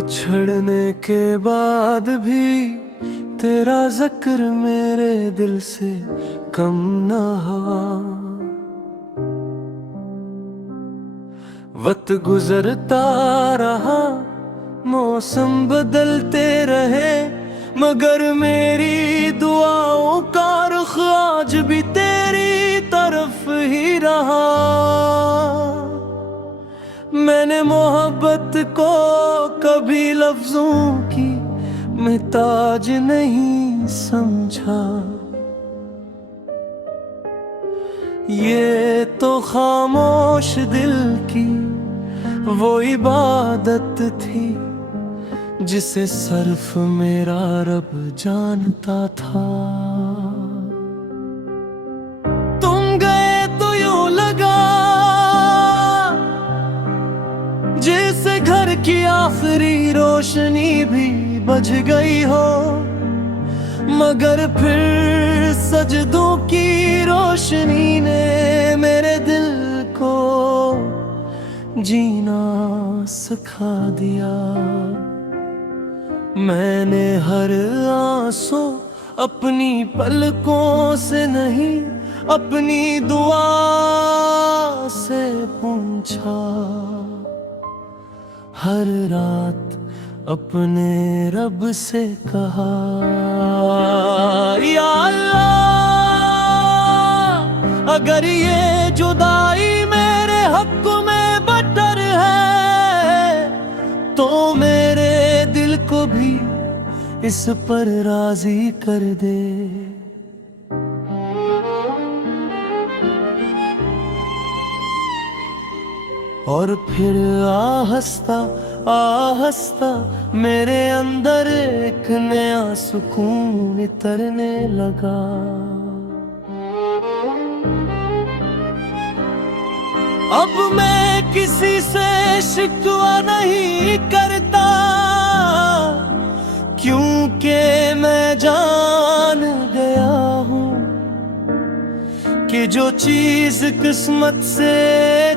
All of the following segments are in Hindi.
बिछड़ने के बाद भी तेरा जिक्र मेरे दिल से कम ना हुआ। वक्त गुजरता रहा, मौसम बदलते रहे, मगर मेरी दुआओं का रुख आज भी तेरी तरफ ही रहा। मैंने मोहब्बत को कभी लफ्जों की मोहताज नहीं समझा। ये तो खामोश दिल की वो इबादत थी जिसे सिर्फ मेरा रब जानता था। तुम गए तो यूं लगा जैसे घर की आखिरी रोशनी भी बुझ गई हो, मगर फिर सजदों की रोशनी ने मेरे दिल को जीना सिखा दिया। मैंने हर आंसू अपनी पलकों से नहीं, अपनी दुआ से पूछा। हर रात अपने रब से कहा, या अल्लाह, अगर ये जुदाई मेरे हक में बटर है तो मेरे दिल को भी इस पर राजी कर दे। और फिर आहिस्ता आहिस्ता मेरे अंदर एक नया सुकून उतरने लगा। अब मैं किसी से शिकवा नहीं करता, क्योंकि मैं जान गया हूँ कि जो चीज किस्मत से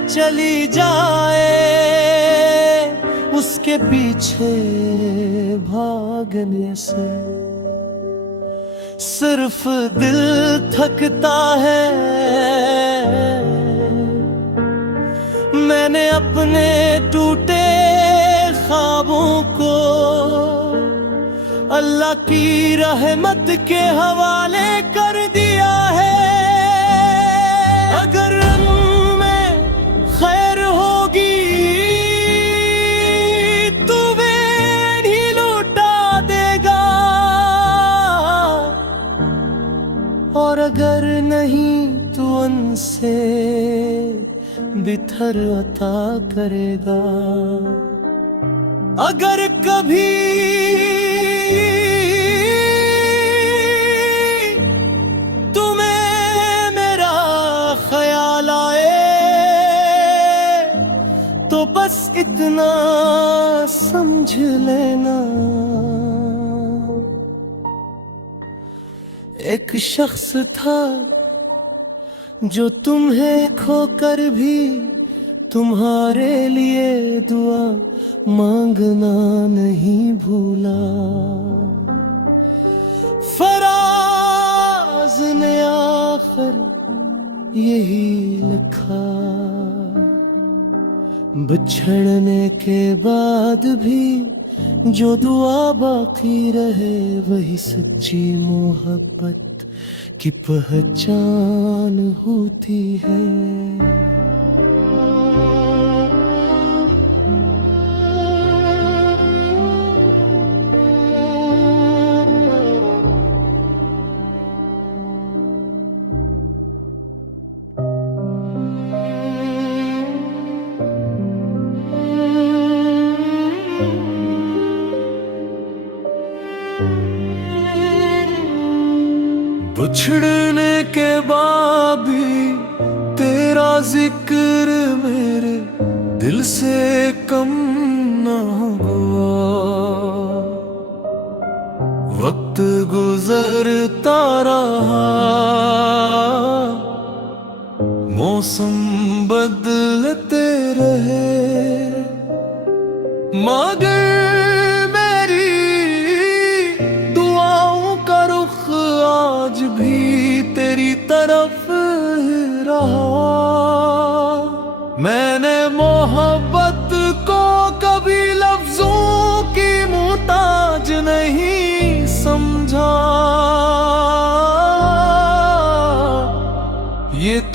चली जाए उसके पीछे भागने से सिर्फ दिल थकता है। मैंने अपने टूटे ख्वाबों को अल्लाह की रहमत के हवाले कर दिया है। अगर उनमें खैर होगी तो वे ही लौटा देगा, और अगर नहीं तो उनसे बिथर अता करेगा। अगर कभी तुम्हें मेरा ख्याल आए तो बस इतना समझ लेना, एक शख्स था जो तुम्हें खोकर भी तुम्हारे लिए दुआ मांगना नहीं भूला। फराज ने आखिर यही लिखा, बिछड़ने के बाद भी जो दुआ बाकी रहे वही सच्ची मोहब्बत की पहचान होती है। बिछड़ने के बाद भी तेरा जिक्र मेरे दिल से कम ना हुआ। वक्त गुजरता रहा, मौसम बदलते रहे, मगर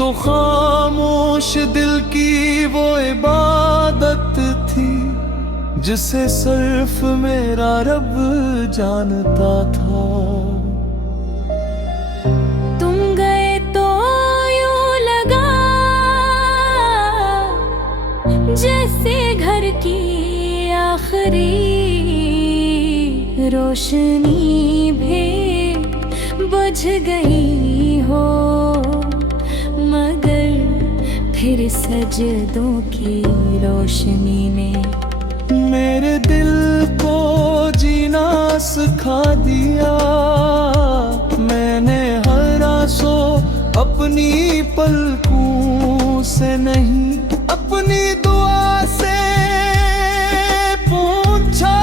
तो खामोश दिल की वो इबादत थी जिसे सिर्फ मेरा रब जानता था। तुम गए तो यूं लगा जैसे घर की आखिरी रोशनी भी बुझ गई हो, मगर फिर सजदों की रोशनी ने मेरे दिल को जीना सिखा दिया। मैंने हर आंसू अपनी पलकों से नहीं अपनी दुआ से पूछा।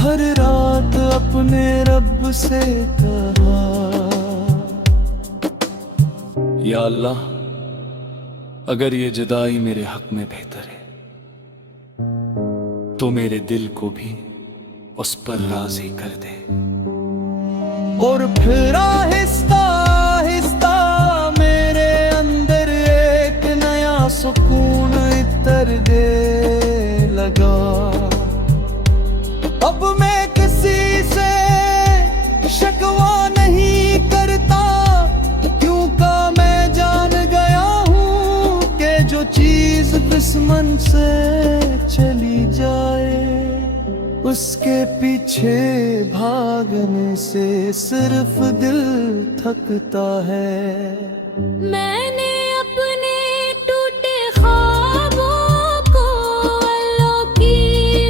हर रात अपने रब से कहा, या अल्लाह अगर ये जुदाई मेरे हक में बेहतर है तो मेरे दिल को भी उस पर राजी कर दे। और फिर आहिस्ता आहिस्ता मेरे अंदर एक नया सुकून इतर दे लगा। अब मैं किसी से शिकवा नहीं करता, क्योंकि मैं जान गया हूँ कि जो चीज दुश्मन से चली जाए उसके पीछे भागने से सिर्फ दिल थकता है। मैंने अपने टूटे ख्वाबों को अल्लाह की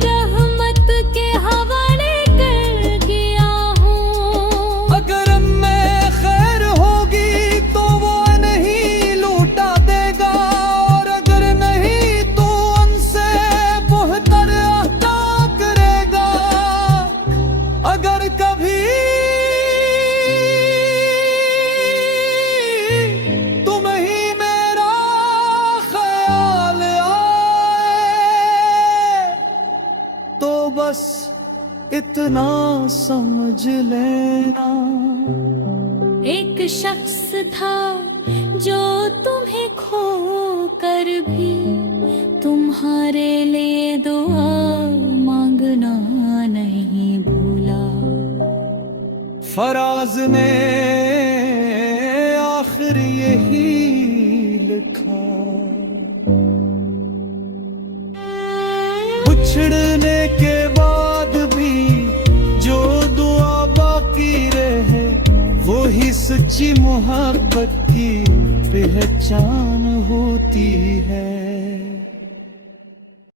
रहमत के हवाले कर दिया हूँ। अगर मैं खैर होगी तो वो नहीं लूटा देगा, और अगर नहीं तो उनसे बेहतर अता करेगा। अगर कभी तुम ही मेरा ख्याल आए तो बस इतना समझ लेना। एक शख्स था जो तुम्हें खो कर भी तुम्हारे लिए दुआ मांगना नहीं भूला। फराज ने आखिर यही लिखा, बिछड़ने के बाद भी जो दुआ बाकी रहे वो ही सच्ची मोहब्बत की पहचान होती है।